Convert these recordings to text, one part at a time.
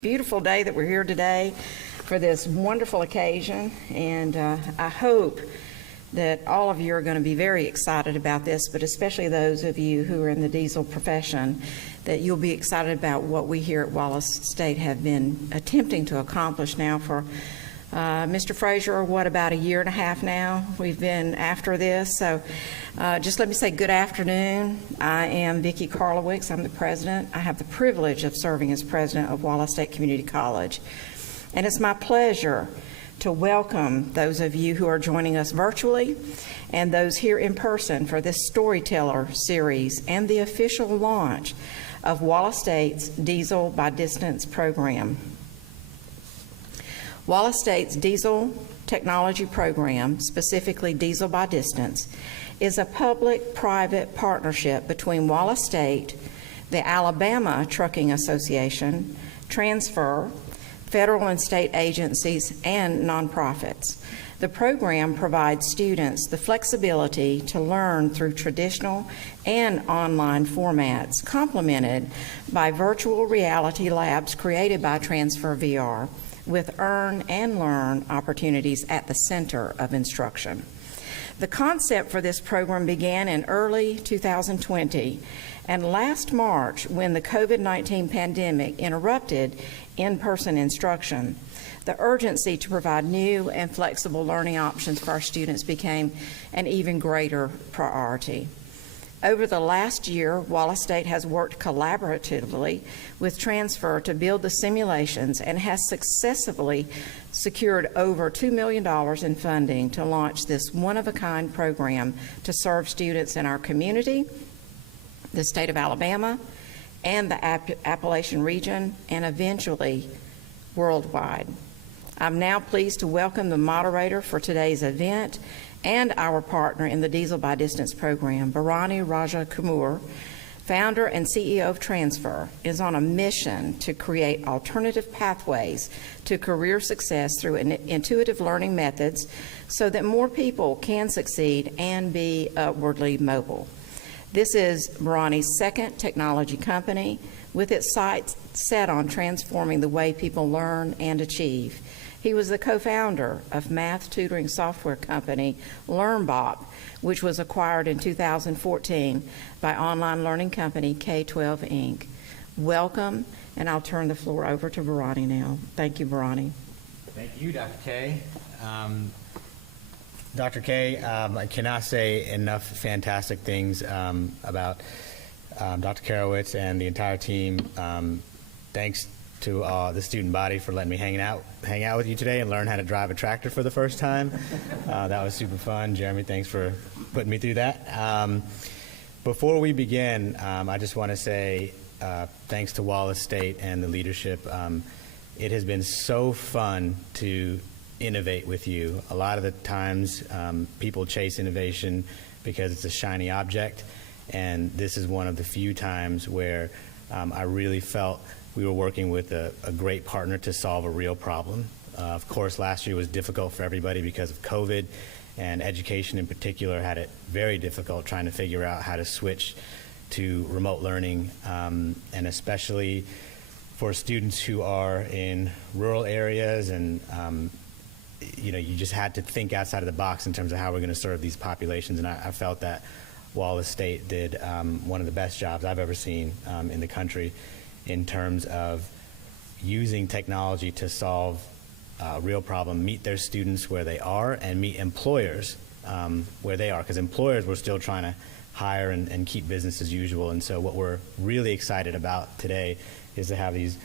Beautiful day that we're here today for this wonderful occasion, and I hope that all of you are going to be very excited about this, but especially those of you who are in the diesel profession, that you'll be excited about what we here at Wallace State have been attempting to accomplish now for Mr. Frazier, about a year and a half now we've been after this. So just let me say good afternoon. I am Vicki Karlowicz. I'm the president. I have the privilege of serving as president of Wallace State Community College. And it's my pleasure to welcome those of you who are joining us virtually and those here in person for this Storyteller series and the official launch of Wallace State's Diesel by Distance program. Wallace State's Diesel Technology Program, specifically Diesel by Distance, is a public-private partnership between Wallace State, the Alabama Trucking Association, Transfr, federal and state agencies, and nonprofits. The program provides students the flexibility to learn through traditional and online formats, complemented by virtual reality labs created by Transfr VR, with earn and learn opportunities at the center of instruction. The concept for this program began in early 2020, and last March, when the COVID-19 pandemic interrupted in-person instruction, the urgency to provide new and flexible learning options for our students became an even greater priority. Over the last year, Wallace State has worked collaboratively with Transfr to build the simulations and has successfully secured over $2 million in funding to launch this one-of-a-kind program to serve students in our community, the state of Alabama, and the Appalachian region, and eventually worldwide. I'm now pleased to welcome the moderator for today's event and our partner in the Diesel by Distance program. Bharani Rajakumar, founder and CEO of Transfr, is on a mission to create alternative pathways to career success through intuitive learning methods so that more people can succeed and be upwardly mobile. This is Bharani's second technology company, with its sights set on transforming the way people learn and achieve. He was the co-founder of math tutoring software company LearnBop, which was acquired in 2014 by online learning company K-12 Inc. Welcome, and I'll turn the floor over to Bharani now. Thank you, Bharani. Thank you, Dr. K. Dr. K, I cannot say enough fantastic things about Dr. Karlowicz and the entire team. Thanks to the student body for letting me hang out with you today and learn how to drive a tractor for the first time. That was super fun. Jeremy, thanks for putting me through that. Before we begin, I just want to say thanks to Wallace State and the leadership. It has been so fun to innovate with you. A lot of the times people chase innovation because it's a shiny object, and this is one of the few times where I really felt we were working with a great partner to solve a real problem. Of course, last year was difficult for everybody because of COVID, and education in particular had it very difficult trying to figure out how to switch to remote learning, and especially for students who are in rural areas, and you just had to think outside of the box in terms of how we're going to serve these populations. And I felt that Wallace State did one of the best jobs I've ever seen in the country in terms of using technology to solve a real problem, meet their students where they are, and meet employers where they are, because employers were still trying to hire and keep business as usual. And so what we're really excited about today is to have these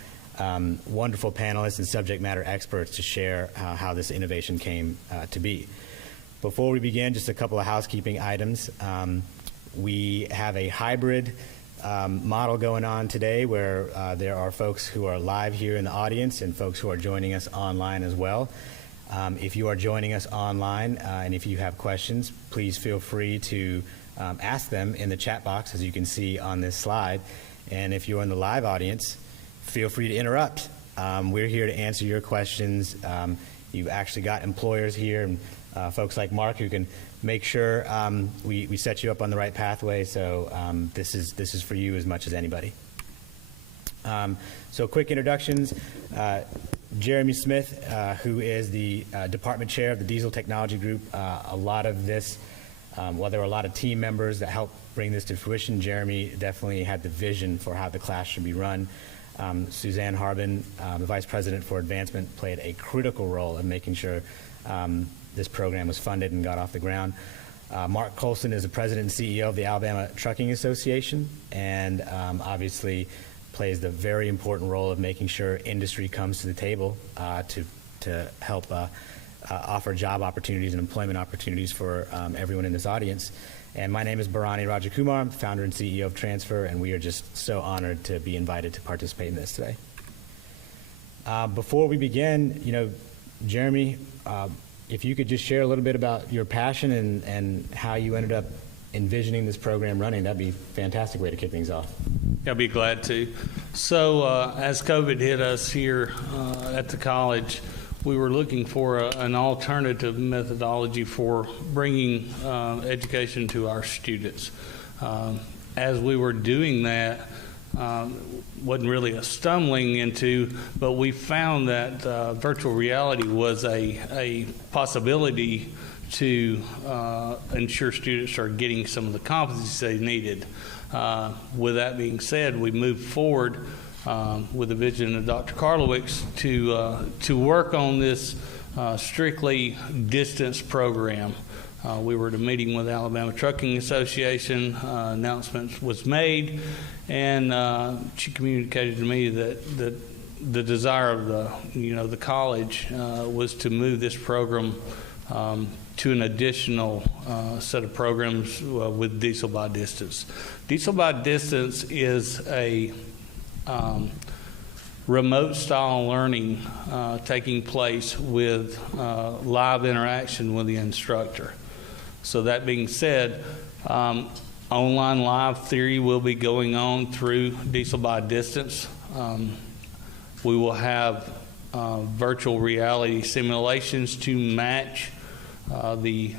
wonderful panelists and subject matter experts to share how this innovation came to be. Before we begin, just a couple of housekeeping items. We have a hybrid model going on today where there are folks who are live here in the audience and folks who are joining us online as well. If you are joining us online and if you have questions, please feel free to ask them in the chat box, as you can see on this slide. And if you're in the live audience, feel free to interrupt. We're here to answer your questions. You've actually got employers here and folks like Mark who can make sure we set you up on the right pathway. So this is for you as much as anybody. So quick introductions. Jeremy Smith, who is the department chair of the Diesel Technology Group. A lot of this, well, there were a lot of team members that helped bring this to fruition. Jeremy definitely had the vision for how the class should be run. Suzanne Harbin, the vice president for advancement, played a critical role in making sure this program was funded and got off the ground. Mark Colson is the president and CEO of the Alabama Trucking Association, and obviously plays the very important role of making sure industry comes to the table to help offer job opportunities and employment opportunities for everyone in this audience. And my name is Bharani Rajakumar. I'm the founder and CEO of Transfr, and we are just so honored to be invited to participate in this today. Before we begin, Jeremy, if you could just share a little bit about your passion and how you ended up envisioning this program running, that'd be a fantastic way to kick things off. I'll be glad to. So as COVID hit us here at the college, we were looking for an alternative methodology for bringing education to our students. As we were doing that, wasn't really a stumbling into, but we found that virtual reality was a possibility to ensure students are getting some of the competencies they needed. With that being said, we moved forward with the vision of Dr. Karlowicz to work on this strictly distance program. We were at a meeting with Alabama Trucking Association. Announcement was made, and she communicated to me that the desire of the college was to move this program to an additional set of programs with Diesel by Distance. Diesel by Distance is a remote style learning taking place with live interaction with the instructor. So that being said, online live theory will be going on through Diesel by Distance. We will have virtual reality simulations to match the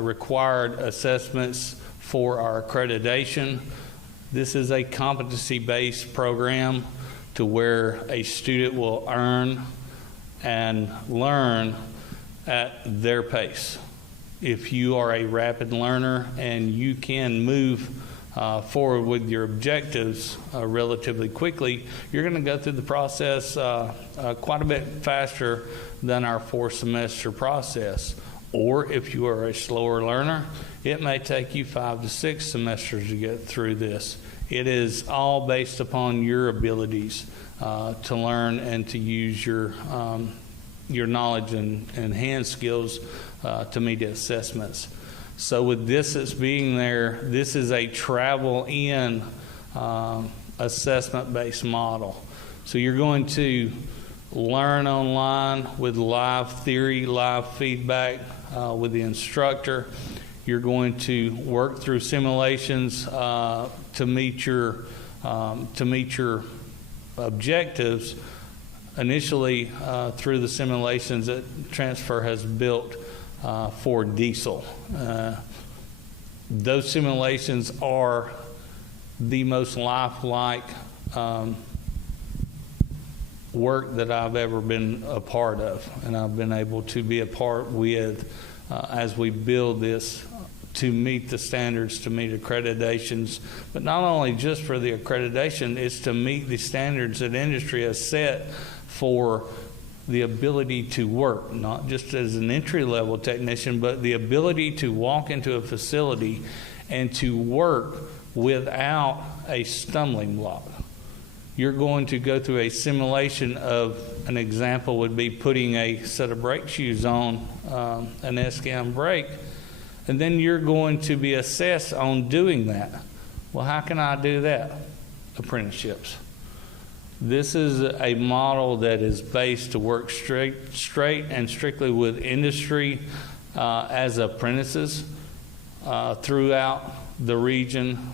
required assessments for our accreditation. This is a competency-based program to where a student will earn and learn at their pace. If you are a rapid learner and you can move forward with your objectives relatively quickly, you're going to go through the process quite a bit faster than our 4-semester process. Or if you are a slower learner, it may take you 5 to 6 semesters to get through this. It is all based upon your abilities to learn and to use your knowledge and hand skills to meet assessments. So with distance being there, this is a travel-in assessment-based model. So you're going to learn online with live theory, live feedback with the instructor. You're going to work through simulations to meet your objectives. Initially, through the simulations that Transfr has built for diesel. Those simulations are the most lifelike work that I've ever been a part of, and I've been able to be a part with as we build this to meet the standards, to meet accreditations, but not only just for the accreditation, it's to meet the standards that industry has set for the ability to work, not just as an entry-level technician, but the ability to walk into a facility and to work without a stumbling block. You're going to go through a simulation of, an example would be putting a set of brake shoes on an SCAM brake, and then you're going to be assessed on doing that. Well, how can I do that? Apprenticeships. This is a model that is based to work straight and strictly with industry as apprentices throughout the region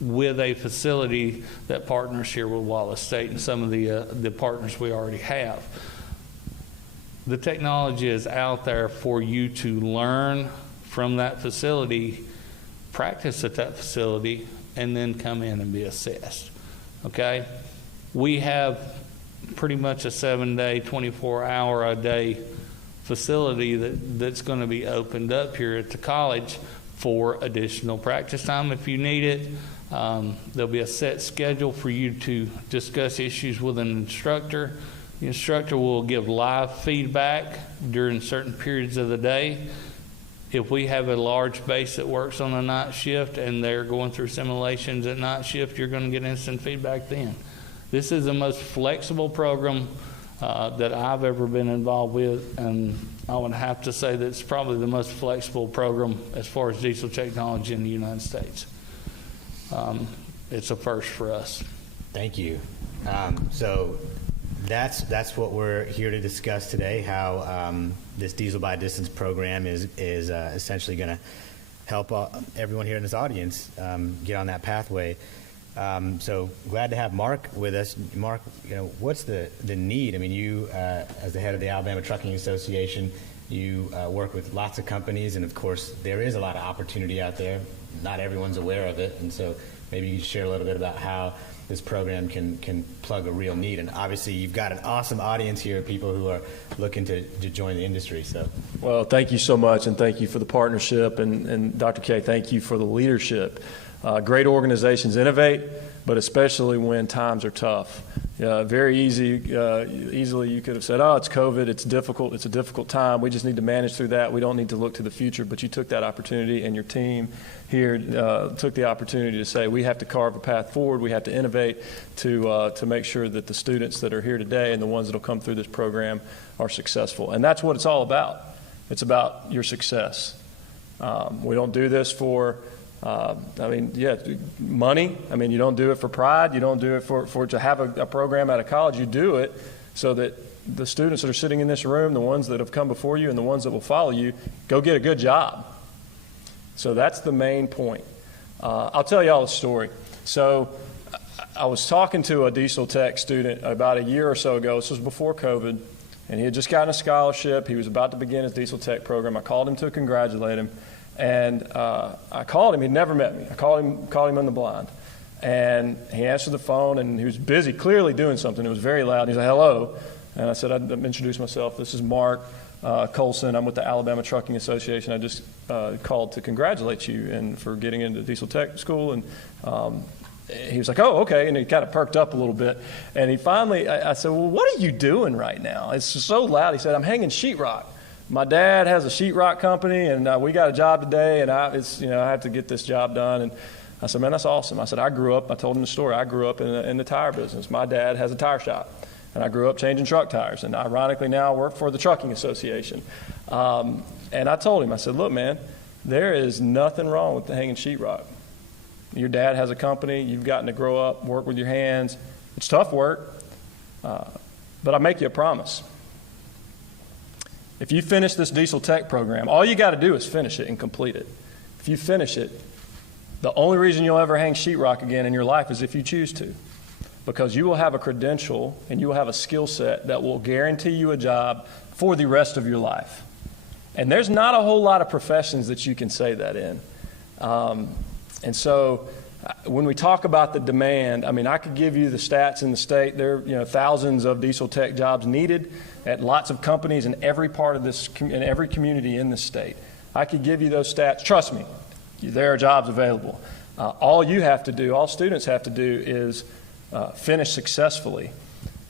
with a facility that partners here with Wallace State and some of the partners we already have. The technology is out there for you to learn from that facility, practice at that facility, and then come in and be assessed. okay? We have pretty much a 7-day, 24-hour-a-day facility that's going to be opened up here at the college for additional practice time if you need it. There'll be a set schedule for you to discuss issues with an instructor. The instructor will give live feedback during certain periods of the day. If we have a large base that works on a night shift and they're going through simulations at night shift, you're going to get instant feedback then. This is the most flexible program that I've ever been involved with, and I would have to say that it's probably the most flexible program as far as diesel technology in the United States. It's a first for us. Thank you. So that's what we're here to discuss today, how this Diesel by Distance program is essentially going to help everyone here in this audience get on that pathway. So glad to have Mark with us. Mark, what's the need? I mean, you, as the head of the Alabama Trucking Association, you work with lots of companies, and of course, there is a lot of opportunity out there. Not everyone's aware of it, and so maybe you could share a little bit about how this program can plug a real need. And obviously, you've got an awesome audience here of people who are looking to join the industry. So, well, thank you so much, and thank you for the partnership, and Dr. K, thank you for the leadership. Great organizations innovate, but especially when times are tough. Very easily you could have said, oh, it's COVID, it's difficult, it's a difficult time, we just need to manage through that, we don't need to look to the future. But you took that opportunity, and your team here took the opportunity to say, we have to carve a path forward, we have to innovate to make sure that the students that are here today and the ones that will come through this program are successful. And that's what it's all about. It's about your success. We don't do this for money. I mean, you don't do it for pride. You don't do it for to have a program at a college. You do it so that the students that are sitting in this room, the ones that have come before you and the ones that will follow you, go get a good job. So that's the main point. I'll tell you all a story. So I was talking to a diesel tech student about a year or so ago. This was before COVID, and he had just gotten a scholarship. He was about to begin his diesel tech program. I called him to congratulate him. And I called him. He'd never met me. I called him on the blind. And he answered the phone, and he was busy, clearly doing something. It was very loud. He said, hello. And I said, I'd introduce myself. This is Mark Colson. I'm with the Alabama Trucking Association. I just called to congratulate you and for getting into diesel tech school. And he was like, oh, okay. And he kind of perked up a little bit. And he finally, I said, well, what are you doing right now? It's so loud. He said, I'm hanging sheetrock. My dad has a sheetrock company, and we got a job today, and I have to get this job done. And I said, man, that's awesome. I said, I told him the story. I grew up in the tire business. My dad has a tire shop, and I grew up changing truck tires. And ironically, now I work for the Trucking Association. And I told him, I said, look, man, there is nothing wrong with the hanging sheetrock. Your dad has a company. You've gotten to grow up, work with your hands. It's tough work, but I make you a promise. If you finish this diesel tech program, all you got to do is finish it and complete it. If you finish it, the only reason you'll ever hang sheetrock again in your life is if you choose to, because you will have a credential and you will have a skill set that will guarantee you a job for the rest of your life. And there's not a whole lot of professions that you can say that in. And so when we talk about the demand, I mean, I could give you the stats in the state. There are thousands of diesel tech jobs needed at lots of companies in every part of this, in every community in this state. I could give you those stats. Trust me, there are jobs available. All you have to do, all students have to do is finish successfully.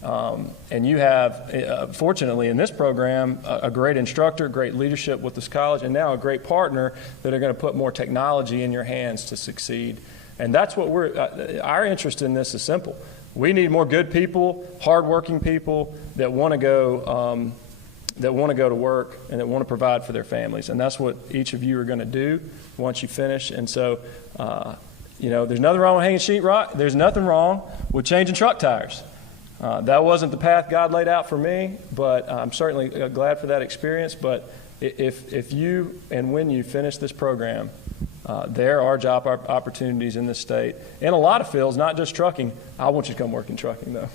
And you have, fortunately in this program, a great instructor, great leadership with this college, and now a great partner that are going to put more technology in your hands to succeed. And that's what our interest in this is simple. We need more good people, hardworking people that want to go to work and that want to provide for their families. And that's what each of you are going to do once you finish. And so, there's nothing wrong with hanging sheetrock. There's nothing wrong with changing truck tires. That wasn't the path God laid out for me, but I'm certainly glad for that experience. But if you and when you finish this program, there are job opportunities in this state in a lot of fields, not just trucking. I want you to come work in trucking, though.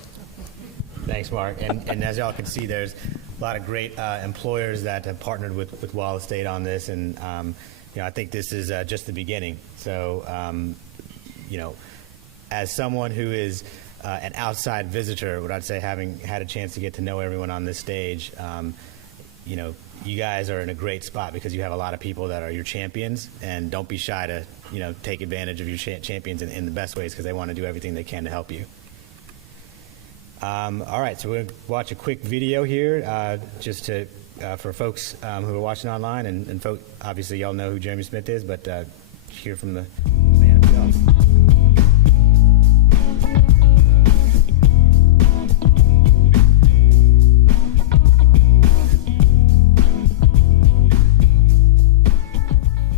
Thanks, Mark. And as y'all can see, there's a lot of great employers that have partnered with Wallace State on this, and I think this is just the beginning. So, as someone who is an outside visitor, what I'd say, having had a chance to get to know everyone on this stage, you know, you guys are in a great spot because you have a lot of people that are your champions, and don't be shy to, you know, take advantage of your champions in the best ways, because they want to do everything they can to help you. All right, so we're going to watch a quick video here just to for folks who are watching online, and obviously y'all know who Jeremy Smith is, but hear from the man himself.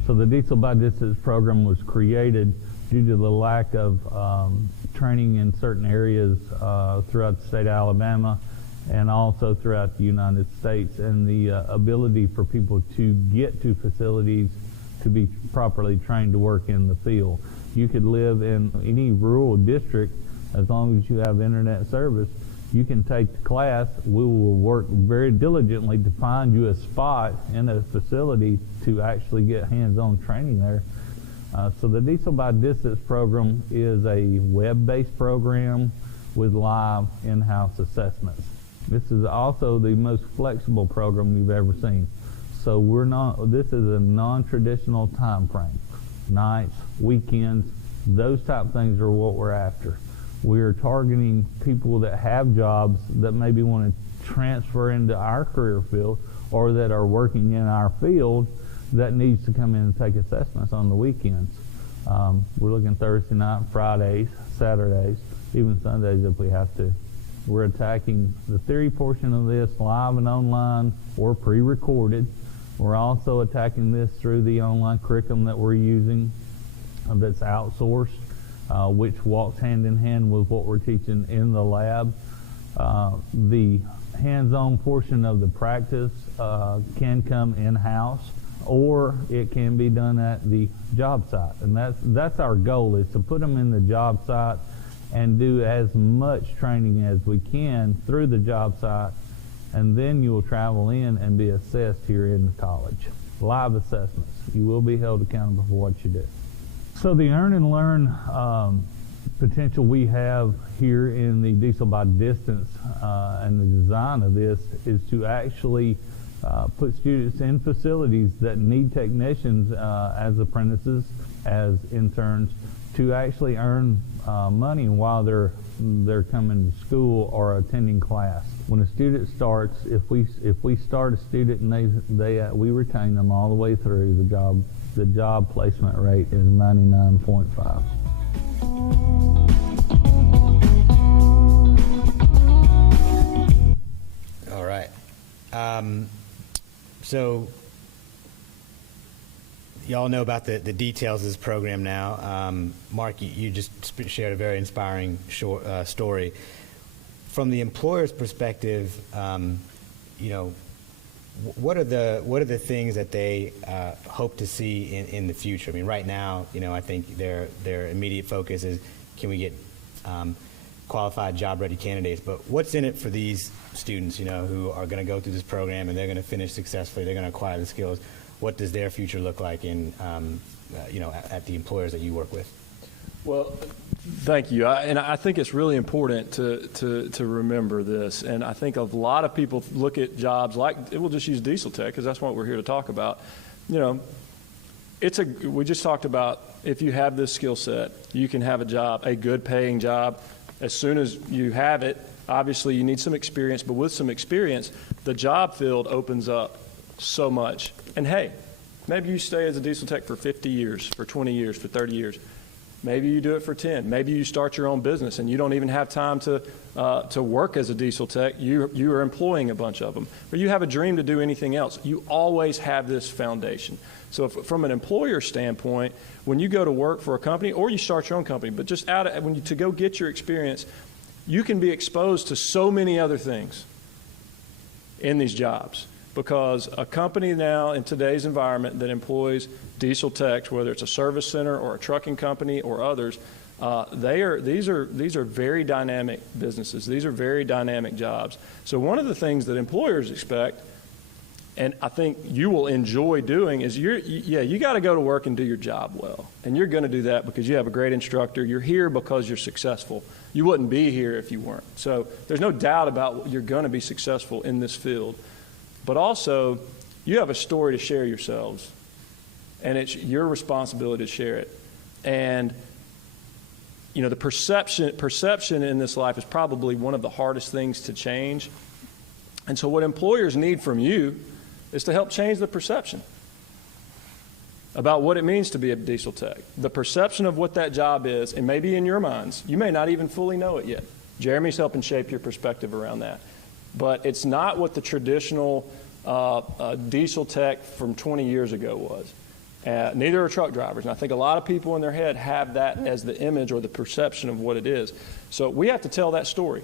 So the Diesel by Distance program was created due to the lack of training in certain areas throughout the state of Alabama and also throughout the United States, and the ability for people to get to facilities to be properly trained to work in the field. You could live in any rural district as long as you have internet service. You can take the class. We will work very diligently to find you a spot in a facility to actually get hands-on training there. So the Diesel by Distance program is a web-based program with live in-house assessments. This is also the most flexible program we've ever seen. So this is a non-traditional time frame. Nights, weekends, those type of things are what we're after. We are targeting people that have jobs that maybe want to transfer into our career field, or that are working in our field that needs to come in and take assessments on the weekends. We're looking Thursday night, Fridays, Saturdays, even Sundays if we have to. We're attacking the theory portion of this live and online or pre-recorded. We're also attacking this through the online curriculum that we're using that's outsourced, which walks hand in hand with what we're teaching in the lab. The hands-on portion of the practice can come in-house, or it can be done at the job site. And that's our goal, is to put them in the job site and do as much training as we can through the job site, and then you will travel in and be assessed here in the college. Live assessments. You will be held accountable for what you do. So the earn and learn potential we have here in the Diesel by Distance and the design of this is to actually put students in facilities that need technicians as apprentices, as interns, to actually earn money while they're coming to school or attending class. When a student starts, if we start a student and we retain them all the way through, the job placement rate is 99.5. All right. So y'all know about the details of this program now. Mark, you just shared a very inspiring story. From the employer's perspective, you know, what are the things that they hope to see in the future? I mean, right now, you know, I think their immediate focus is, can we get qualified, job-ready candidates? But what's in it for these students, you know, who are going to go through this program and they're going to finish successfully? They're going to acquire the skills. What does their future look like in, you know, at the employers that you work with? Well, thank you. And I think it's really important to remember this. And I think a lot of people look at jobs like, we'll just use diesel tech because that's what we're here to talk about. You know, we just talked about, if you have this skill set, you can have a job, a good paying job. As soon as you have it, obviously you need some experience, but with some experience, the job field opens up so much. And hey, maybe you stay as a diesel tech for 50 years, for 20 years, for 30 years. Maybe you do it for 10. Maybe you start your own business and you don't even have time to work as a diesel tech. You are employing a bunch of them. Or you have a dream to do anything else. You always have this foundation. So from an employer standpoint, when you go to work for a company or you start your own company, but just to go get your experience, you can be exposed to so many other things in these jobs. Because a company now in today's environment that employs diesel techs, whether it's a service center or a trucking company or others, these are very dynamic businesses. These are very dynamic jobs. So one of the things that employers expect and I think you will enjoy doing is you got to go to work and do your job well. And you're going to do that because you have a great instructor. You're here because you're successful. You wouldn't be here if you weren't. So there's no doubt about you're going to be successful in this field. But also, you have a story to share yourselves. And it's your responsibility to share it. And you know, the perception in this life is probably one of the hardest things to change. And so what employers need from you is to help change the perception about what it means to be a diesel tech. The perception of what that job is, and maybe in your minds, you may not even fully know it yet. Jeremy's helping shape your perspective around that. But it's not what the traditional diesel tech from 20 years ago was. Neither are truck drivers. And I think a lot of people in their head have that as the image or the perception of what it is. So we have to tell that story.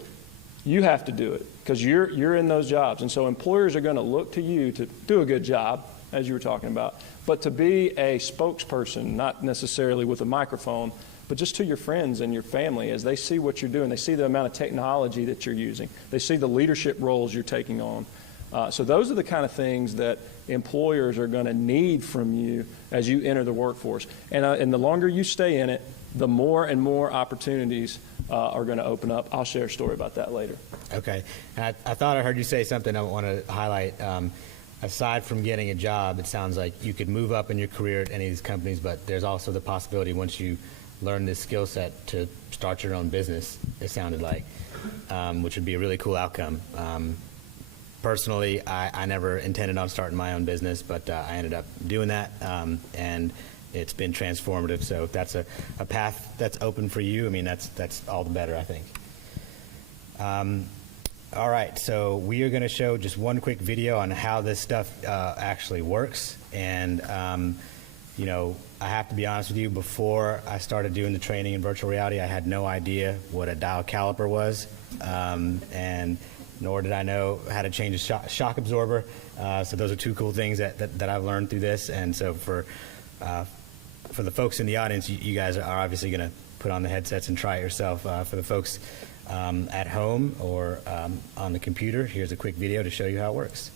You have to do it because you're in those jobs. And so employers are going to look to you to do a good job, as you were talking about, but to be a spokesperson, not necessarily with a microphone, but just to your friends and your family as they see what you're doing. They see the amount of technology that you're using. They see the leadership roles you're taking on. So those are the kind of things that employers are going to need from you as you enter the workforce. And the longer you stay in it, the more and more opportunities are going to open up. I'll share a story about that later. Okay. And I thought I heard you say something I want to highlight. Aside from getting a job, it sounds like you could move up in your career at any of these companies, but there's also the possibility once you learn this skill set to start your own business, it sounded like, which would be a really cool outcome. Personally, I never intended on starting my own business, but I ended up doing that, and it's been transformative. So if that's a path that's open for you, I mean, that's all the better, I think. All right, so we are going to show just one quick video on how this stuff actually works. And, you know, I have to be honest with you, before I started doing the training in virtual reality, I had no idea what a dial caliper was, and nor did I know how to change a shock absorber. So those are two cool things that I've learned through this. And so for the folks in the audience, you guys are obviously going to put on the headsets and try it yourself. For the folks at home or on the computer, here's a quick video to show you how it works.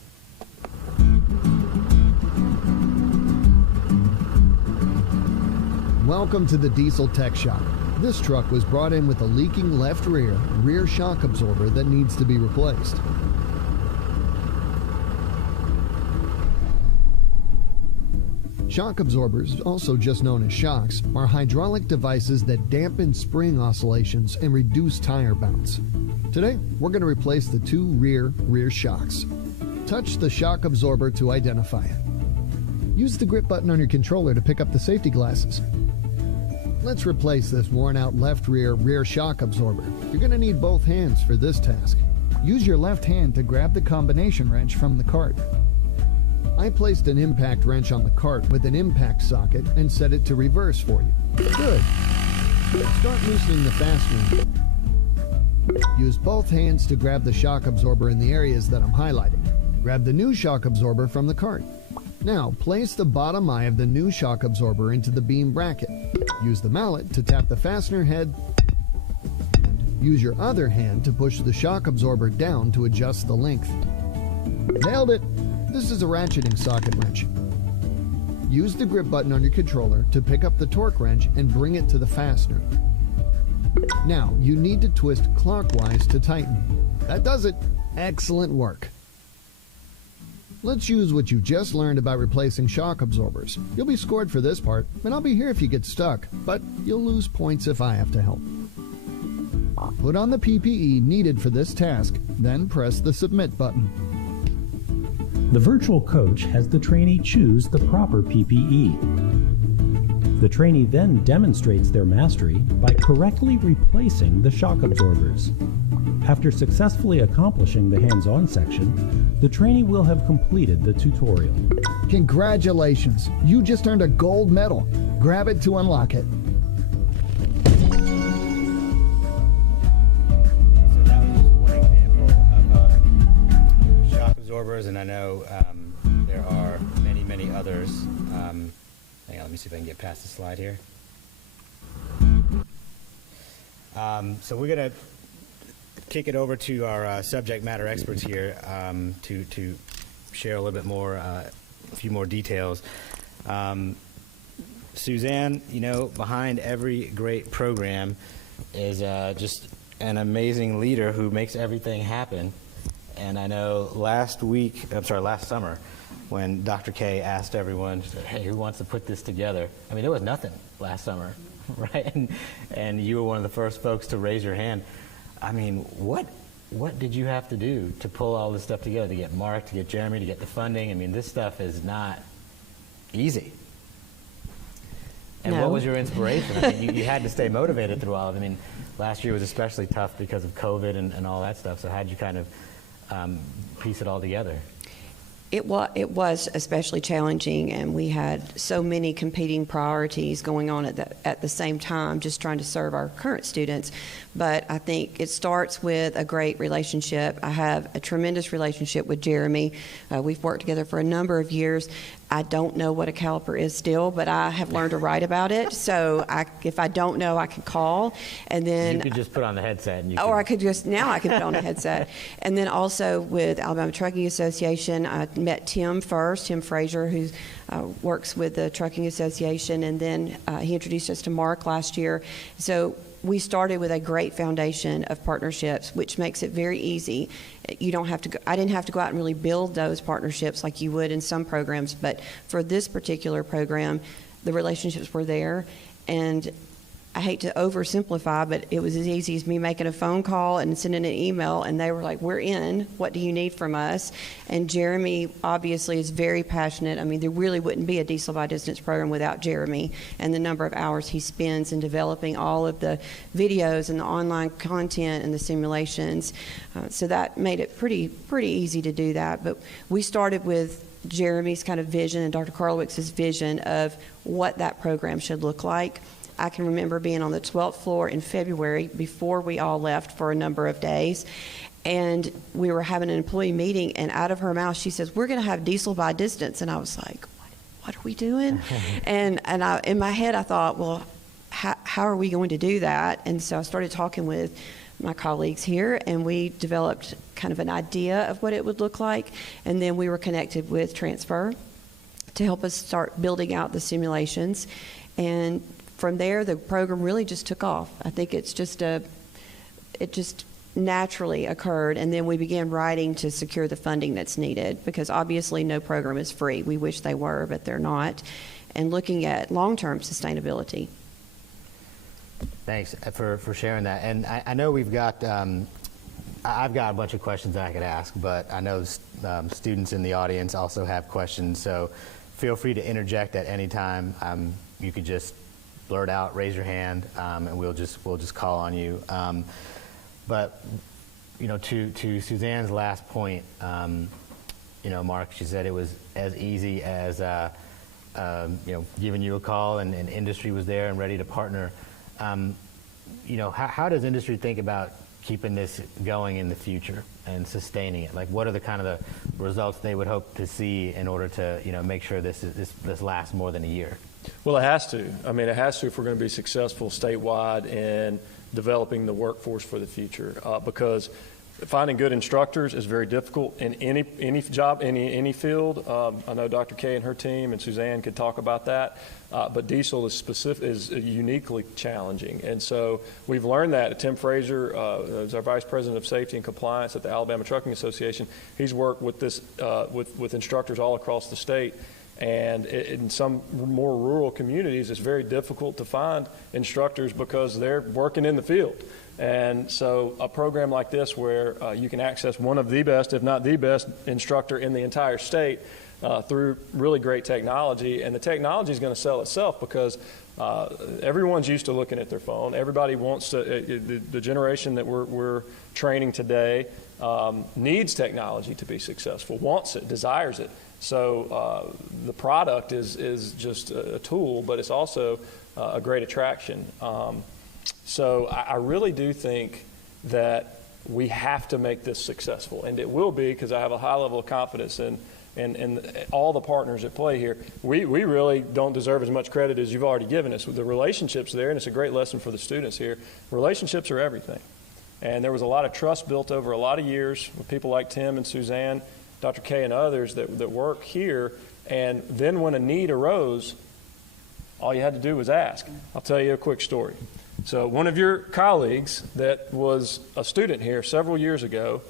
Welcome to the Diesel Tech Shop. This truck was brought in with a leaking left rear shock absorber that needs to be replaced. Shock absorbers, also just known as shocks, are hydraulic devices that dampen spring oscillations and reduce tire bounce. Today, we're going to replace the two rear shocks. Touch the shock absorber to identify it. Use the grip button on your controller to pick up the safety glasses. Let's replace this worn-out left rear shock absorber. You're going to need both hands for this task. Use your left hand to grab the combination wrench from the cart. I placed an impact wrench on the cart with an impact socket and set it to reverse for you. Good. Start loosening the fastener. Use both hands to grab the shock absorber in the areas that I'm highlighting. Grab the new shock absorber from the cart. Now, place the bottom eye of the new shock absorber into the beam bracket. Use the mallet to tap the fastener head. And use your other hand to push the shock absorber down to adjust the length. Nailed it! This is a ratcheting socket wrench. Use the grip button on your controller to pick up the torque wrench and bring it to the fastener. Now, you need to twist clockwise to tighten. That does it! Excellent work! Let's use what you just learned about replacing shock absorbers. You'll be scored for this part, and I'll be here if you get stuck, but you'll lose points if I have to help. Put on the PPE needed for this task, then press the Submit button. The virtual coach has the trainee choose the proper PPE. The trainee then demonstrates their mastery by correctly replacing the shock absorbers. After successfully accomplishing the hands-on section, the trainee will have completed the tutorial. Congratulations! You just earned a gold medal. Grab it to unlock it. So that was just one example of shock absorbers, and I know there are many others. Hang on, let me see if I can get past the slide here. So we're going to kick it over to our subject matter experts here to share a little bit more, a few more details. Suzanne, behind every great program is just an amazing leader who makes everything happen. And I know last summer, when Dr. K asked everyone, hey, who wants to put this together? I mean, there was nothing last summer, right? And you were one of the first folks to raise your hand. I mean, what did you have to do to pull all this stuff together, to get Mark, to get Jeremy, to get the funding? I mean, this stuff is not easy. And No. what was your inspiration? I mean, you had to stay motivated through all of it. I mean, last year was especially tough because of COVID and all that stuff. So how did you kind of piece it all together? It was especially challenging, and we had so many competing priorities going on at the same time, just trying to serve our current students. But I think it starts with a great relationship. I have a tremendous relationship with Jeremy. We've worked together for a number of years. I don't know what a caliper is still, but I have learned to write about it. So if I don't know, I can call. And then You could just put on the headset. And I could put on a headset. And then also with Alabama Trucking Association, I met Tim Frazier, who works with the Trucking Association, and then he introduced us to Mark last year. So we started with a great foundation of partnerships, which makes it very easy. You don't have to I didn't have to go out and really build those partnerships like you would in some programs, but for this particular program, the relationships were there. And I hate to oversimplify, but it was as easy as me making a phone call and sending an email, and they were like, we're in. What do you need from us? And Jeremy obviously is very passionate. I mean, there really wouldn't be a Diesel by Distance program without Jeremy and the number of hours he spends in developing all of the videos and the online content and the simulations. So that made it pretty easy to do that. But we started with Jeremy's kind of vision and Dr. Karlowicz's vision of what that program should look like. I can remember being on the 12th floor in February before we all left for a number of days, and we were having an employee meeting, and out of her mouth she says, we're going to have Diesel by Distance. And I was like, what are we doing? and in my head I thought, well, how are we going to do that? And so I started talking with my colleagues here, and we developed kind of an idea of what it would look like, and then we were connected with Transfr to help us start building out the simulations. And from there, the program really just took off. I think it just naturally occurred, and then we began writing to secure the funding that's needed, because obviously no program is free. We wish they were, but they're not. And looking at long-term sustainability. Thanks for sharing that. And I know we've got, I've got a bunch of questions that I could ask, but I know students in the audience also have questions, so feel free to interject at any time. You could just blurt out, raise your hand, and we'll just call on you. But to Suzanne's last point, Mark, she said it was as easy as giving you a call, and industry was there and ready to partner. How does industry think about keeping this going in the future and sustaining it? Like, what are the kind of the results they would hope to see in order to make sure this lasts more than a year? Well, it has to. I mean, it has to if we're going to be successful statewide in developing the workforce for the future, because finding good instructors is very difficult in any job, any field. I know Dr. Kay and her team and Suzanne could talk about that, but diesel is uniquely challenging. And so we've learned that. Tim Frazier is our Vice President of Safety and Compliance at the Alabama Trucking Association. He's worked with this with instructors all across the state. And in some more rural communities, it's very difficult to find instructors because they're working in the field. And so a program like this, where you can access one of the best, if not the best, instructor in the entire state through really great technology. And the technology is going to sell itself, because everyone's used to looking at their phone. Everybody wants to, the generation that we're training today needs technology to be successful, wants it, desires it. So the product is just a tool, but it's also a great attraction. So I really do think that we have to make this successful, and it will be, because I have a high level of confidence in all the partners at play here. We really don't deserve as much credit as you've already given us. With the relationships there, and it's a great lesson for the students here, relationships are everything. And there was a lot of trust built over a lot of years with people like Tim and Suzanne Dr. K and others that work here. And then when a need arose, all you had to do was ask. I'll tell you a quick story. So one of your colleagues that was a student here several years ago,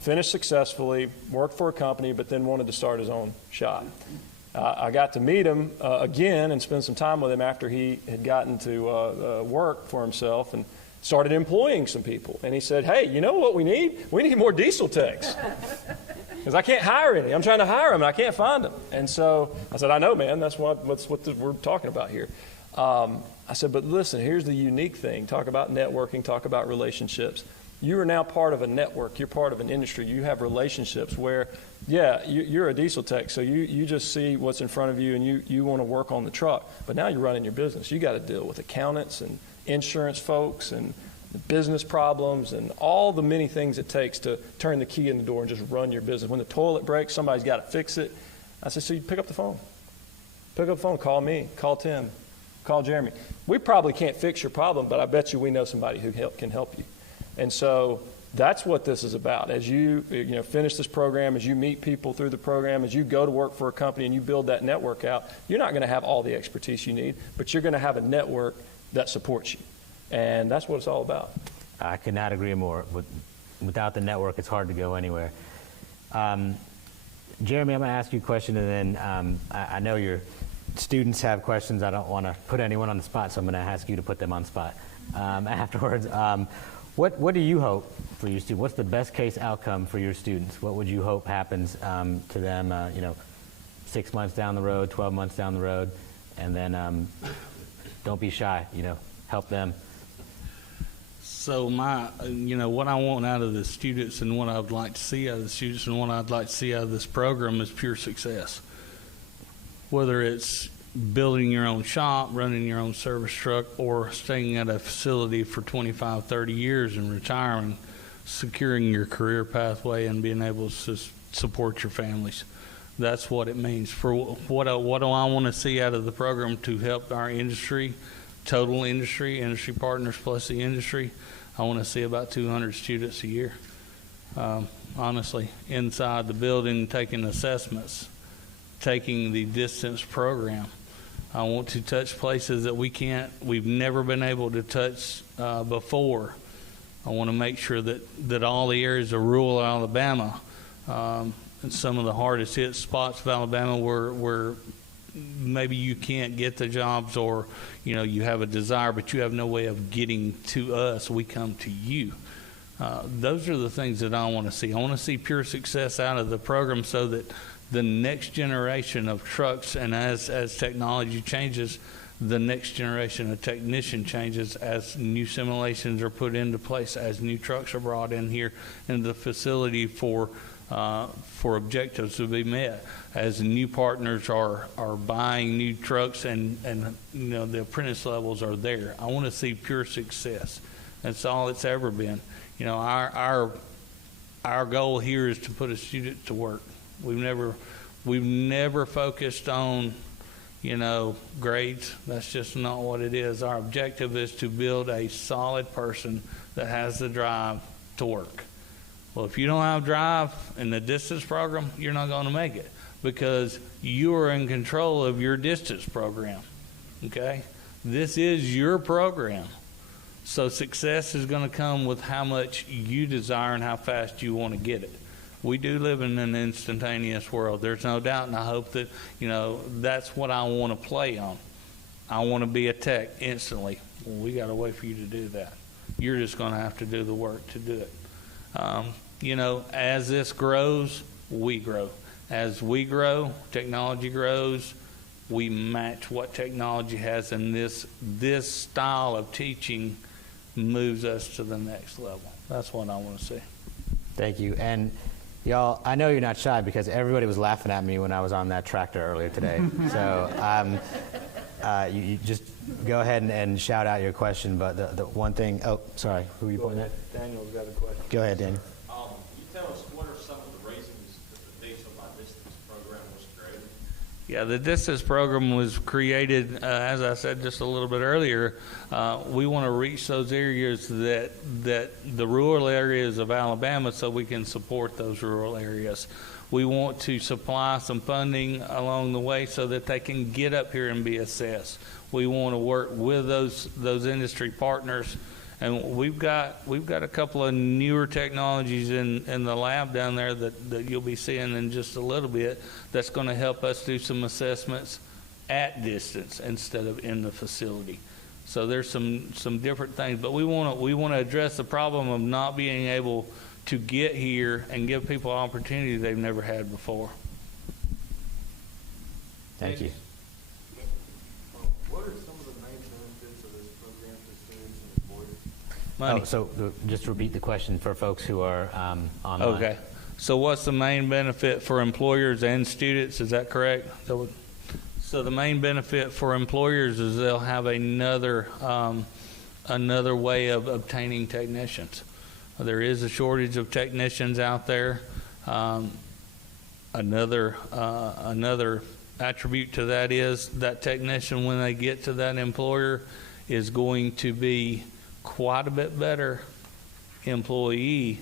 finished successfully, worked for a company, but then wanted to start his own shop. I got to meet him again and spend some time with him after he had gotten to work for himself and started employing some people. And he said, hey, you know what we need? We need more diesel techs. Because I can't hire any. I'm trying to hire them, and I can't find them. And so I said, I know, man. That's what we're talking about here. I said, but listen, here's the unique thing. Talk about networking, talk about relationships. You are now part of a network. You're part of an industry. You have relationships where, yeah, you're a diesel tech, so you just see what's in front of you, and you want to work on the truck. But now you're running your business. You got to deal with accountants and insurance folks and business problems and all the many things it takes to turn the key in the door and just run your business. When the toilet breaks, somebody's got to fix it. I said, so you pick up the phone. Pick up the phone. Call me. Call Tim. Call Jeremy. We probably can't fix your problem, but I bet you we know somebody who can help you. And so that's what this is about. As you finish this program, as you meet people through the program, as you go to work for a company and you build that network out, you're not going to have all the expertise you need, but you're going to have a network that supports you. And that's what it's all about. I could not agree more. Without the network, it's hard to go anywhere. Jeremy, I'm going to ask you a question, and then I know your students have questions. I don't want to put anyone on the spot, so I'm going to ask you to put them on the spot afterwards. What do you hope for your students? What's the best case outcome for your students? What would you hope happens to them, 6 months down the road, 12 months down the road? And then don't be shy, help them. So what I want out of the students and what I'd like to see out of the students and what I'd like to see out of this program is pure success. Whether it's building your own shop, running your own service truck, or staying at a facility for 25, 30 years and retiring, securing your career pathway and being able to support your families. That's what it means. For what do I want to see out of the program to help our industry, total industry partners plus the industry? I want to see about 200 students a year, honestly, inside the building, taking assessments, taking the distance program. I want to touch places that we've never been able to touch before. I want to make sure that all the areas of rural Alabama and some of the hardest hit spots of Alabama where maybe you can't get the jobs, or you have a desire but you have no way of getting to us, we come to you. Those are the things that I want to see. I want to see pure success out of the program so that the next generation of trucks, and as technology changes, the next generation of technician changes as new simulations are put into place, as new trucks are brought in here into the facility for objectives to be met, as new partners are buying new trucks and the apprentice levels are there. I want to see pure success. That's all it's ever been. Our goal here is to put a student to work. We've never focused on grades. That's just not what it is. Our objective is to build a solid person that has the drive to work. Well, if you don't have drive in the distance program, you're not going to make it, because you are in control of your distance program. Okay? This is your program. So success is going to come with how much you desire and how fast you want to get it. We do live in an instantaneous world. There's no doubt, and I hope that, that's what I want to play on. I want to be a tech instantly. Well, we got to wait for you to do that. You're just going to have to do the work to do it. As this grows, we grow. As we grow, technology grows, we match what technology has, and this style of teaching moves us to the next level. That's what I want to see. Thank you. And y'all, I know you're not shy because everybody was laughing at me when I was on that tractor earlier today. So you just go ahead and shout out your question. But the one thing, sorry, who are you pointing at? Daniel's got a question. Go ahead, Daniel. You tell us what are some of the reasons that the diesel by distance program was created? Yeah, the distance program was created, as I said just a little bit earlier. We want to reach those areas that the rural areas of Alabama, so we can support those rural areas. We want to supply some funding along the way so that they can get up here and be assessed. We want to work with those industry partners. And we've got a couple of newer technologies in the lab down there that you'll be seeing in just a little bit that's going to help us do some assessments at distance instead of in the facility. So there's some different things, but we want to address the problem of not being able to get here and give people opportunity they've never had before. Thank you. What are some of the main benefits of this program to students and employers? Money. Oh, so just repeat the question for folks who are online. Okay. So what's the main benefit for employers and students? Is that correct? So the main benefit for employers is they'll have another way of obtaining technicians. There is a shortage of technicians out there. Another attribute to that is that technician, when they get to that employer, is going to be quite a bit better employee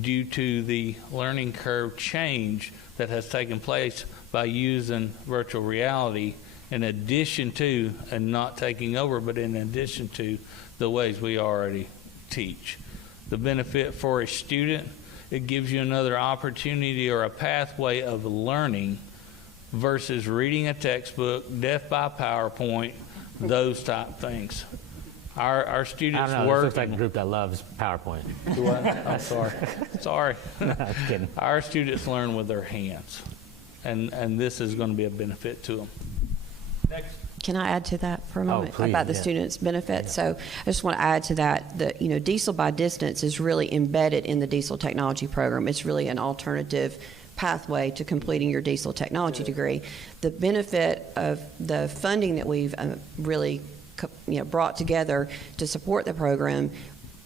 due to the learning curve change that has taken place by using virtual reality in addition to, and not taking over, but in addition to the ways we already teach. The benefit for a student, it gives you another opportunity or a pathway of learning versus reading a textbook, death by PowerPoint, those type things. Our students I don't know, work. this looks like a group that loves PowerPoint. Do I? I'm sorry. Sorry. No, I'm kidding. Our students learn with their hands, and this is going to be a benefit to them. Next. Can I add to that for a moment please, about the yeah. students' benefits? So I just want to add to that Diesel by Distance is really embedded in the diesel technology program. It's really an alternative pathway to completing your diesel technology degree. The benefit of the funding that we've really brought together to support the program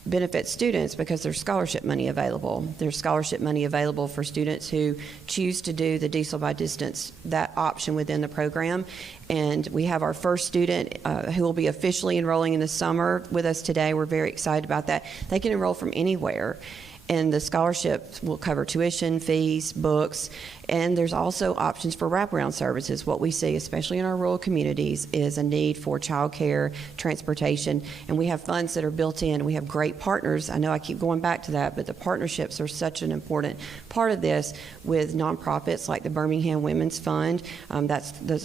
benefits students because there's scholarship money available. There's scholarship money available for students who choose to do the Diesel by Distance, that option within the program. And we have our first student who will be officially enrolling in the summer with us today. We're very excited about that. They can enroll from anywhere. And the scholarships will cover tuition, fees, books, and there's also options for wraparound services. What we see, especially in our rural communities, is a need for childcare, transportation, and we have funds that are built in. We have great partners. I know I keep going back to that, but the partnerships are such an important part of this with nonprofits like the Birmingham Women's Fund. That's the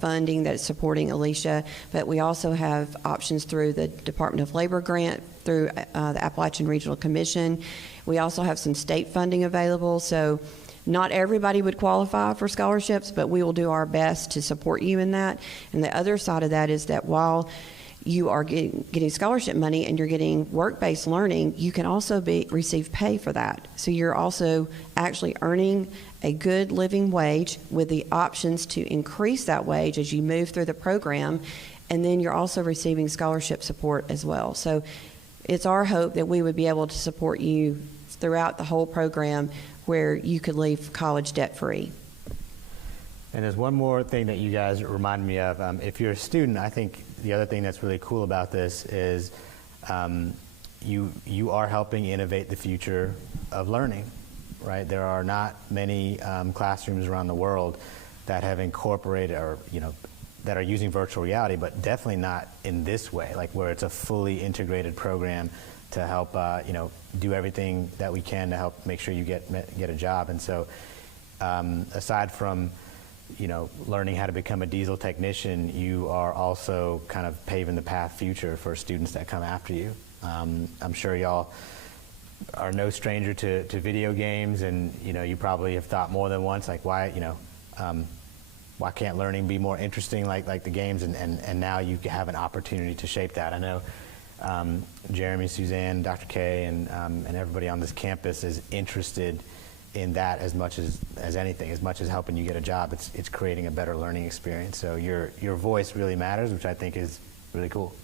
funding that is supporting Alicia, but we also have options through the Department of Labor grant, through the Appalachian Regional Commission. We also have some state funding available, so not everybody would qualify for scholarships, but we will do our best to support you in that. And the other side of that is that while you are getting scholarship money and you're getting work-based learning, you can also receive pay for that. So you're also actually earning a good living wage with the options to increase that wage as you move through the program, and then you're also receiving scholarship support as well. So it's our hope that we would be able to support you throughout the whole program where you could leave college debt-free. And there's one more thing that you guys remind me of. If you're a student, I think the other thing that's really cool about this is you are helping innovate the future of learning, right? There are not many classrooms around the world that have incorporated or, that are using virtual reality, but definitely not in this way, like where it's a fully integrated program to help, do everything that we can to help make sure you get a job. And so aside from, learning how to become a diesel technician, you are also kind of paving the path future for students that come after you. I'm sure y'all are no stranger to video games, and, you probably have thought more than once, like why can't learning be more interesting like the games? And now you have an opportunity to shape that. I know Jeremy, Suzanne, Dr. K, and everybody on this campus is interested in that as much as anything, as much as helping you get a job. It's creating a better learning experience. So your voice really matters, which I think is really cool.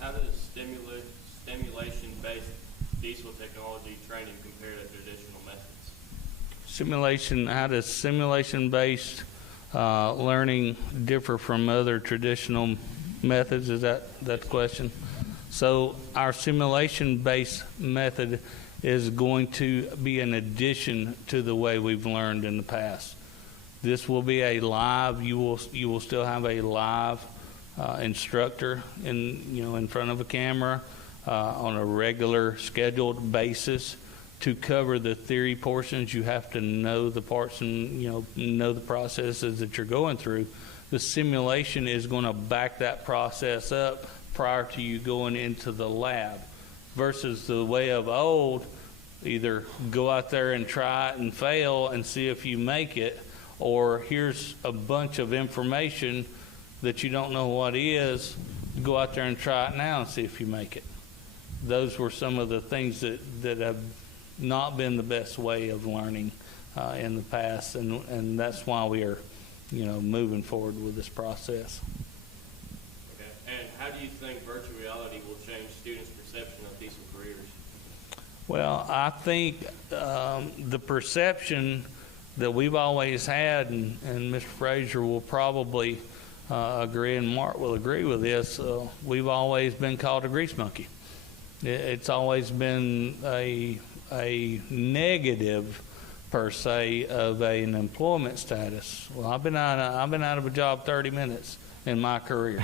How does stimulation-based diesel technology training compare to traditional methods? Simulation, how does simulation-based learning differ from other traditional methods? Is that the question? So our simulation-based method is going to be an addition to the way we've learned in the past. This will be a live, you will still have a live instructor in front of a camera on a regular scheduled basis to cover the theory portions. You have to know the parts and know the processes that you're going through. The simulation is going to back that process up prior to you going into the lab, versus the way of old, either go out there and try it and fail and see if you make it, or here's a bunch of information that you don't know what is, go out there and try it now and see if you make it. Those were some of the things that have not been the best way of learning in the past, and that's why we are moving forward with this process. Okay. And how do you think virtual reality will change students' perception of decent careers? Well, I think the perception that we've always had, and Mr. Frazier will probably agree, and Mark will agree with this, we've always been called a grease monkey. It's always been a negative, per se, of an employment status. Well, I've been out of a job 30 minutes in my career,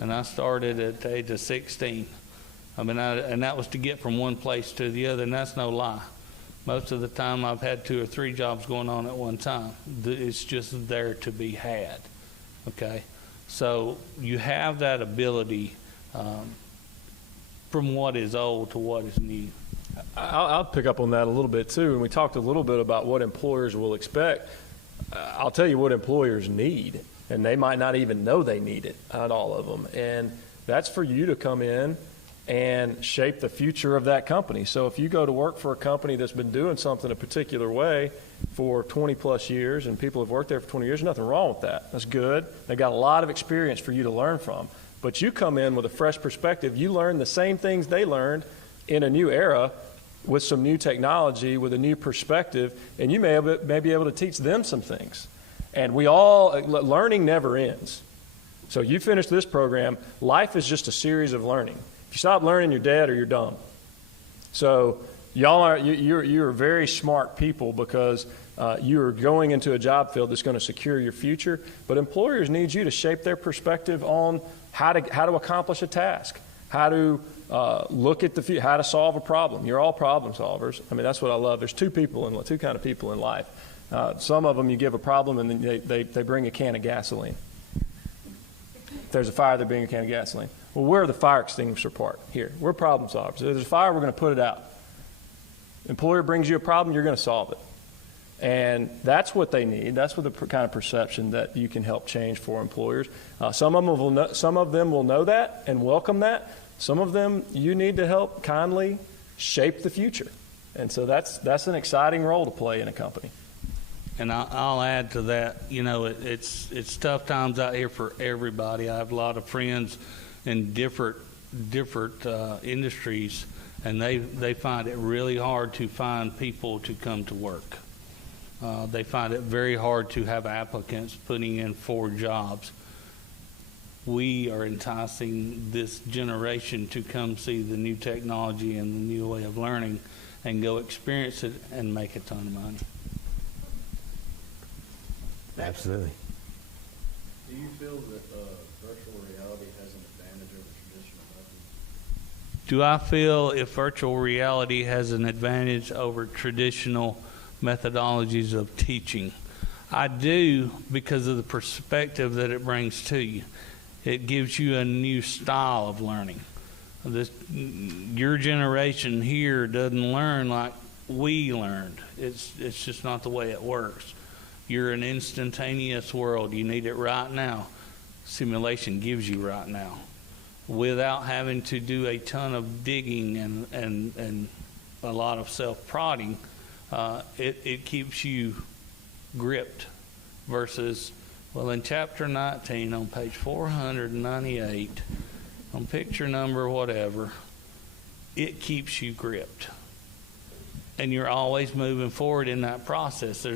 and I started at the age of 16. I've been out, and that was to get from one place to the other, and that's no lie. Most of the time, I've had 2 or 3 jobs going on at one time. It's just there to be had. Okay, so you have that ability from what is old to what is new. I'll pick up on that a little bit too. And we talked a little bit about what employers will expect. I'll tell you what employers need, and they might not even know they need it, not all of them. And that's for you to come in and shape the future of that company. So if you go to work for a company that's been doing something a particular way for 20 plus years, and people have worked there for 20 years, nothing wrong with that. That's good. They got a lot of experience for you to learn from. But you come in with a fresh perspective. You learn the same things they learned in a new era with some new technology, with a new perspective, and you may be able to teach them some things. And learning never ends. So you finish this program, life is just a series of learning. If you stop learning, you're dead or you're dumb. So you're very smart people, because you're going into a job field that's going to secure your future. But employers need you to shape their perspective on how to accomplish a task, how to look at how to solve a problem. You're all problem solvers. I mean, that's what I love. There's two kind of people in life. Some of them, you give a problem and then they bring a can of gasoline. If there's a fire, they bring a can of gasoline. Well, we're the fire extinguisher part here. We're problem solvers. If there's a fire, we're going to put it out. Employer brings you a problem, you're going to solve it. And that's what they need. That's what the kind of perception that you can help change for employers. Some of them will know that and welcome that. Some of them you need to help kindly shape the future. And so that's an exciting role to play in a company. And I'll add to that, it's tough times out here for everybody. I have a lot of friends in different industries, and they find it really hard to find people to come to work. They find it very hard to have applicants putting in 4 jobs. We are enticing this generation to come see the new technology and the new way of learning and go experience it and make a ton of money. Absolutely. Do you feel that virtual reality has an advantage over traditional methods? Do I feel if virtual reality has an advantage over traditional methodologies of teaching? I do, because of the perspective that it brings to you. It gives you a new style of learning. Your generation here doesn't learn like we learned. It's just not the way it works. You're an instantaneous world. You need it right now. Simulation gives you right now, without having to do a ton of digging and a lot of self-prodding. It keeps you gripped versus, well, in chapter 19 on page 498, on picture number whatever, it keeps you gripped. and you're always moving forward in that process.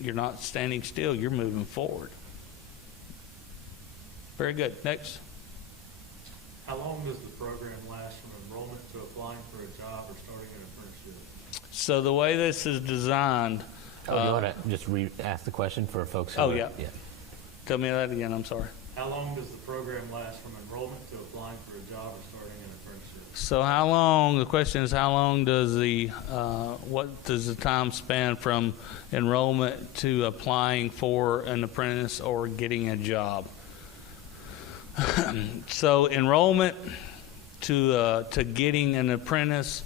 You're not standing still, you're moving forward. Very good. Next. How long does the program last from enrollment to applying for a job or starting an apprenticeship? So the way this is designed. You want to just ask the question for folks who yeah. Tell me that again, I'm sorry. How long does the program last from enrollment to applying for a job or starting an apprenticeship? So how long, the question is how long does what does the time span from enrollment to applying for an apprentice or getting a job? So enrollment to getting an apprentice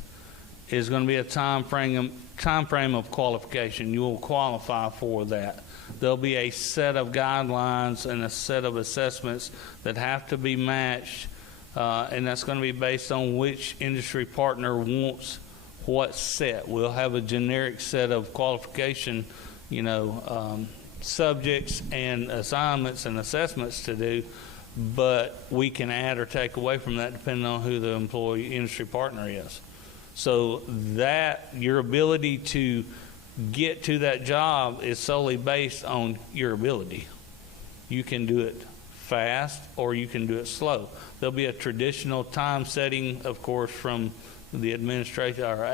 is going to be a time frame of qualification. You will qualify for that. There'll be a set of guidelines and a set of assessments that have to be matched, and that's going to be based on which industry partner wants what set. We'll have a generic set of qualification, subjects and assignments and assessments to do, but we can add or take away from that depending on who the industry partner is. So that your ability to get to that job is solely based on your ability. You can do it fast or you can do it slow. There'll be a traditional time setting, of course, from the administration or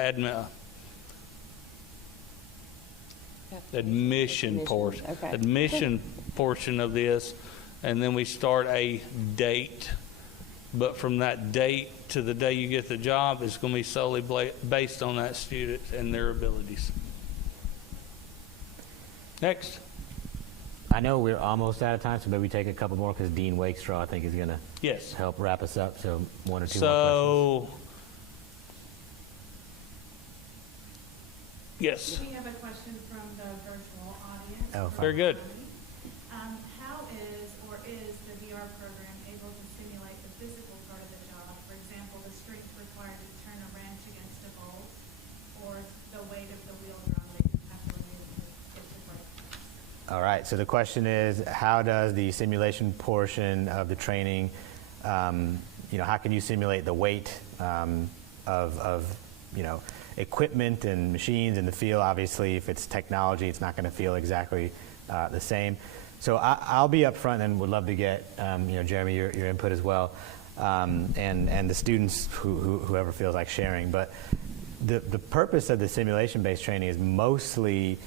admission portion. Okay. Admission portion of this, and then we start a date. But from that date to the day you get the job, it's going to be solely based on that student and their abilities. Next. I know we're almost out of time, so maybe we take a couple more because Dean Wakestraw, I think, is going to help wrap us up. So one or two more questions. Yes. We have a question from the virtual audience. Oh, fine. Very good. How is the VR program able to simulate the physical part of the job? For example, the strength required to turn a wrench against a bolt, or the weight of the wheel drum that you have to remove to get the brake. All right, so the question is, how does the simulation portion of the training, how can you simulate the weight of equipment and machines in the field? Obviously, if it's technology, it's not going to feel exactly the same. So I'll be up front and would love to get, Jeremy, your input as well, and the students whoever feels like sharing. But the purpose of the simulation-based training is mostly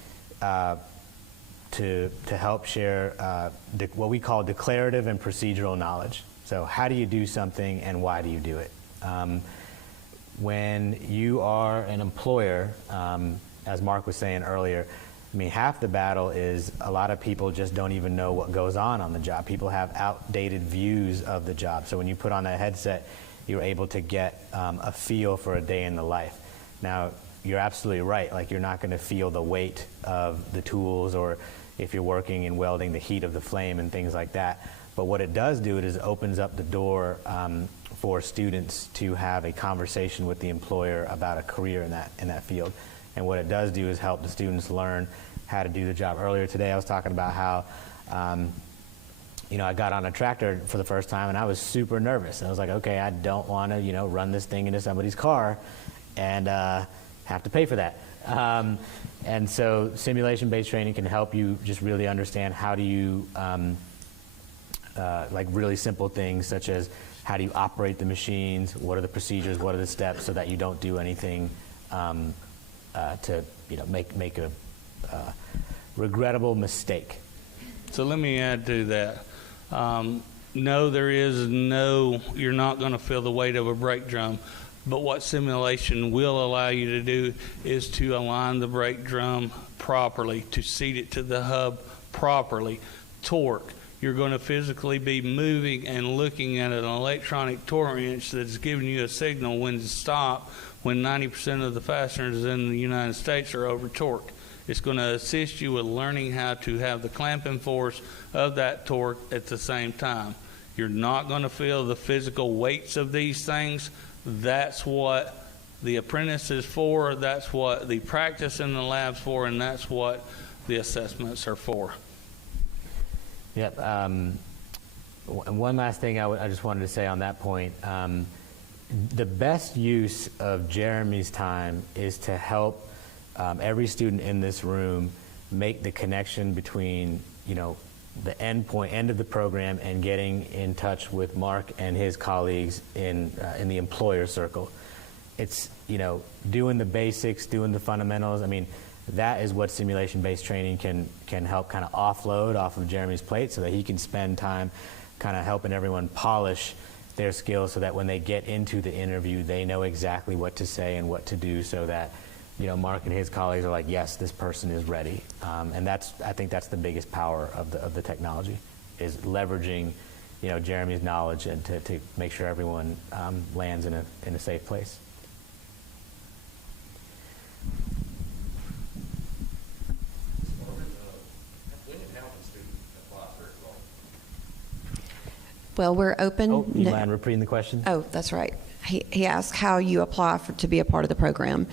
to help share what we call declarative and procedural knowledge. So how do you do something and why do you do it? When you are an employer, as Mark was saying earlier, half the battle is a lot of people just don't even know what goes on the job. People have outdated views of the job. So when you put on that headset, you're able to get a feel for a day in the life. Now, you're absolutely right. Like, you're not going to feel the weight of the tools, or if you're working in welding, the heat of the flame and things like that. But what it does do is opens up the door for students to have a conversation with the employer about a career in that field. And what it does do is help the students learn how to do the job. Earlier today, I was talking about how, I got on a tractor for the first time and I was super nervous. And I was like, okay, I don't want to, run this thing into somebody's car and have to pay for that. And so simulation-based training can help you just really understand how do you, like really simple things such as how do you operate the machines, what are the procedures, what are the steps, so that you don't do anything to make a regrettable mistake. So let me add to that. No, you're not going to feel the weight of a brake drum, but what simulation will allow you to do is to align the brake drum properly, to seat it to the hub properly. Torque. You're going to physically be moving and looking at an electronic torque wrench that's giving you a signal when to stop, when 90% of the fasteners in the United States are over torque. It's going to assist you with learning how to have the clamping force of that torque at the same time. You're not going to feel the physical weights of these things. That's what the apprentice is for, that's what the practice in the lab's for, and that's what the assessments are for. Yep. One last thing I just wanted to say on that point. The best use of Jeremy's time is to help every student in this room make the connection between, the end of the program and getting in touch with Mark and his colleagues in the employer circle. It's, doing the basics, doing the fundamentals. I mean, that is what simulation-based training can help kind of offload off of Jeremy's plate so that he can spend time kind of helping everyone polish their skills so that when they get into the interview, they know exactly what to say and what to do so that, Mark and his colleagues are like, yes, this person is ready. And I think that's the biggest power of the technology, is leveraging, Jeremy's knowledge and to make sure everyone lands in a safe place. Well, we're open. Oh, you mind repeating the question? Oh, that's right. He asked how you apply to be a part of the program.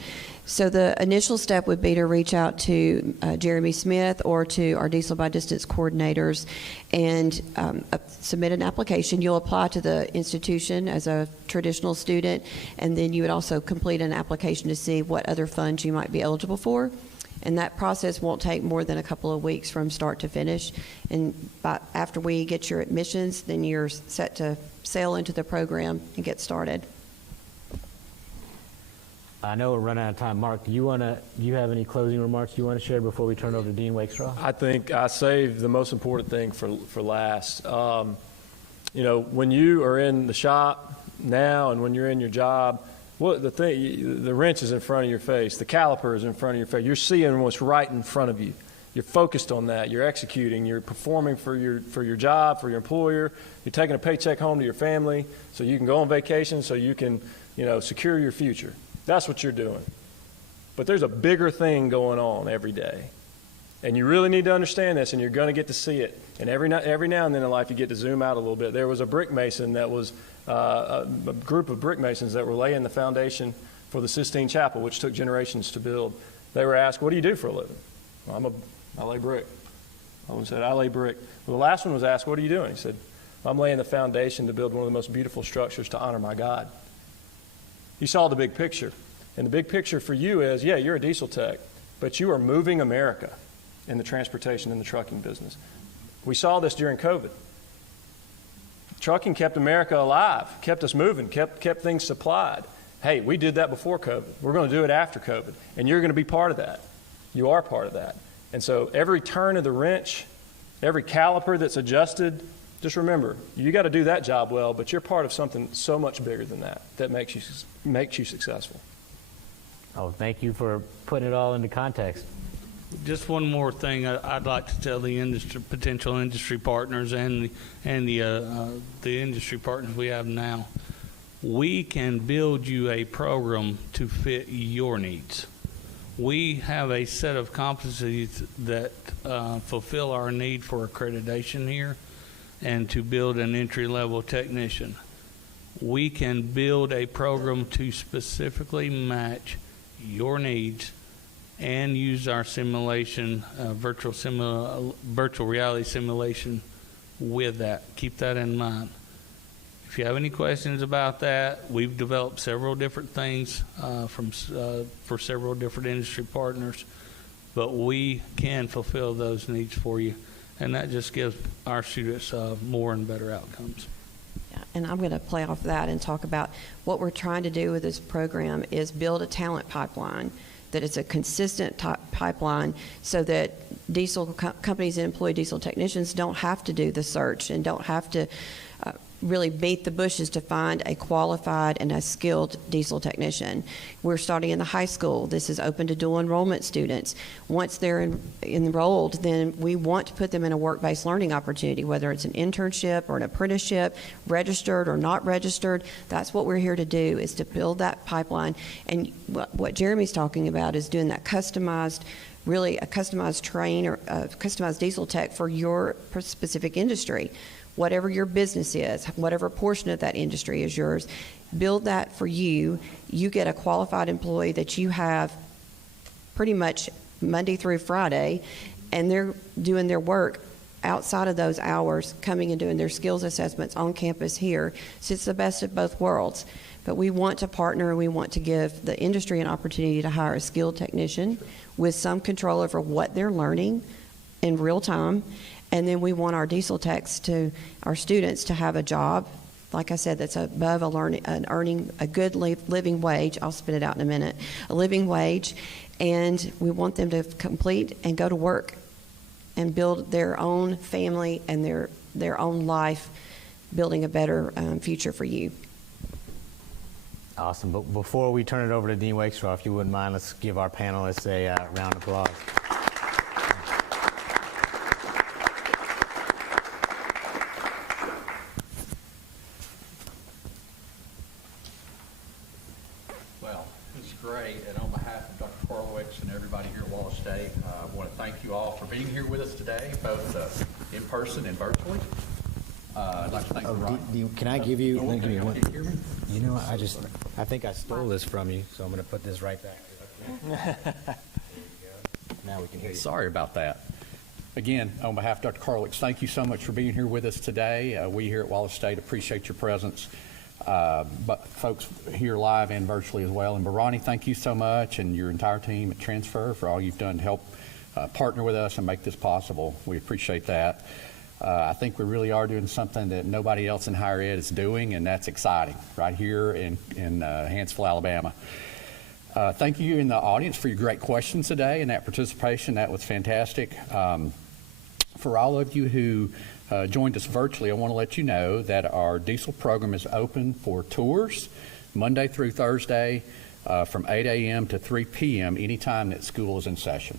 So the initial step would be to reach out to Jeremy Smith or to our Diesel by Distance coordinators and submit an application. You'll apply to the institution as a traditional student, and then you would also complete an application to see what other funds you might be eligible for. And that process won't take more than a couple of weeks from start to finish. And after we get your admissions, then you're set to sail into the program and get started. I know we're running out of time. Mark, do you have any closing remarks you want to share before we turn over to Dean Wakestraw? I think I saved the most important thing for last. When you are in the shop now and when you're in your job, the wrench is in front of your face, the caliper is in front of your face. You're seeing what's right in front of you. You're focused on that. You're executing. You're performing for your job, for your employer. You're taking a paycheck home to your family so you can go on vacation, so you can, secure your future. That's what you're doing. But there's a bigger thing going on every day. And you really need to understand this, and you're going to get to see it. And every now and then in life, you get to zoom out a little bit. There was a brick mason that was a group of brick masons that were laying the foundation for the Sistine Chapel, which took generations to build. They were asked, "What do you do for a living?" "Well, I lay brick." One said, "I lay brick." Well, the last one was asked, "What are you doing?" He said, "I'm laying the foundation to build one of the most beautiful structures to honor my God." You saw the big picture. And the big picture for you is, yeah, you're a diesel tech, but you are moving America in the transportation and the trucking business. We saw this during COVID. Trucking kept America alive, kept us moving, kept things supplied. Hey, we did that before COVID. We're going to do it after COVID. And you're going to be part of that. You are part of that. And so every turn of the wrench, every caliper that's adjusted, just remember, you got to do that job well, but you're part of something so much bigger than that makes you successful. Oh, thank you for putting it all into context. Just one more thing I'd like to tell the potential industry partners and the industry partners we have now. We can build you a program to fit your needs. We have a set of competencies that fulfill our need for accreditation here and to build an entry-level technician. We can build a program to specifically match your needs and use our simulation, virtual reality simulation with that. Keep that in mind. If you have any questions about that, we've developed several different things for several different industry partners, but we can fulfill those needs for you, and that just gives our students more and better outcomes. Yeah, and I'm going to play off that and talk about what we're trying to do with this program is build a talent pipeline, that it's a consistent pipeline so that diesel companies that employ diesel technicians don't have to do the search and don't have to really beat the bushes to find a qualified and a skilled diesel technician. We're starting in the high school. This is open to dual enrollment students. Once they're enrolled, then we want to put them in a work-based learning opportunity, whether it's an internship or an apprenticeship, registered or not registered. That's what we're here to do, is to build that pipeline. And what Jeremy's talking about is doing that customized, really a customized train or a customized diesel tech for your specific industry. Whatever your business is, whatever portion of that industry is yours, build that for you. You get a qualified employee that you have pretty much Monday through Friday, and they're doing their work outside of those hours, coming and doing their skills assessments on campus here. So it's the best of both worlds. But we want to partner, we want to give the industry an opportunity to hire a skilled technician with some control over what they're learning in real time. And then we want our diesel techs our students to have a job, like I said, that's above earning a good living wage. I'll spit it out in a minute. A living wage. And we want them to complete and go to work and build their own family and their own life, building a better future for you. Awesome. But before we turn it over to Dean Wakestraw, if you wouldn't mind, let's give our panelists a round of applause. Well, it's great, and on behalf of Dr. Horowitz and everybody here at Wallace State, I want to thank you all for being here with us today, both in person and virtually. I'd like to thank Can I give you? Can you hear me? You know, I think I stole this from you, so I'm going to put this right back. There you go. Now we can hear you. Sorry about that. Again, on behalf of Dr. Horowitz, thank you so much for being here with us today. We here at Wallace State appreciate your presence, but folks here live and virtually as well. And Barani, thank you so much, and your entire team at Transfr for all you've done to help partner with us and make this possible. We appreciate that. I think we really are doing something that nobody else in higher ed is doing, and that's exciting right here in Hanceville, Alabama. Thank you in the audience for your great questions today and that participation. That was fantastic. For all of you who joined us virtually, I want to let you know that our diesel program is open for tours Monday through Thursday from 8 a.m. to 3 p.m. anytime that school is in session.